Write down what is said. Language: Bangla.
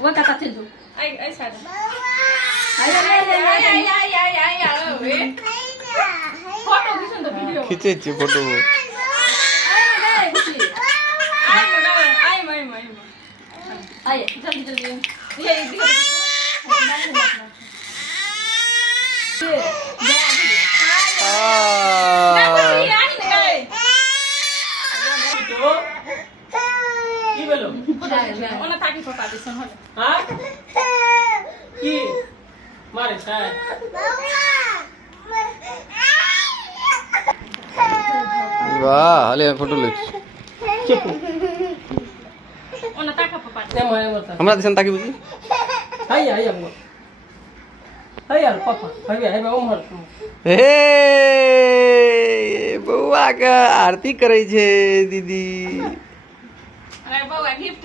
वो का चल दो आई साइड आई फोटो खींचो तो वीडियो खींचे छी फोटो आई जल्दी जल्दी ये কি বলো ওনা তাকি ফটা দিছন হল হ্যাঁ কি মারে স্যার वाह हाले फोटो ले চুপ ওনা তাকা ফটা না মনে মত हमरा दिसन ताकि बुझी হাই হাই আমগো হাই আর পাপা হাই হাই বাবা মোর हे बउआ का आरती करे छे दीदी अरे बाबा गिफ्ट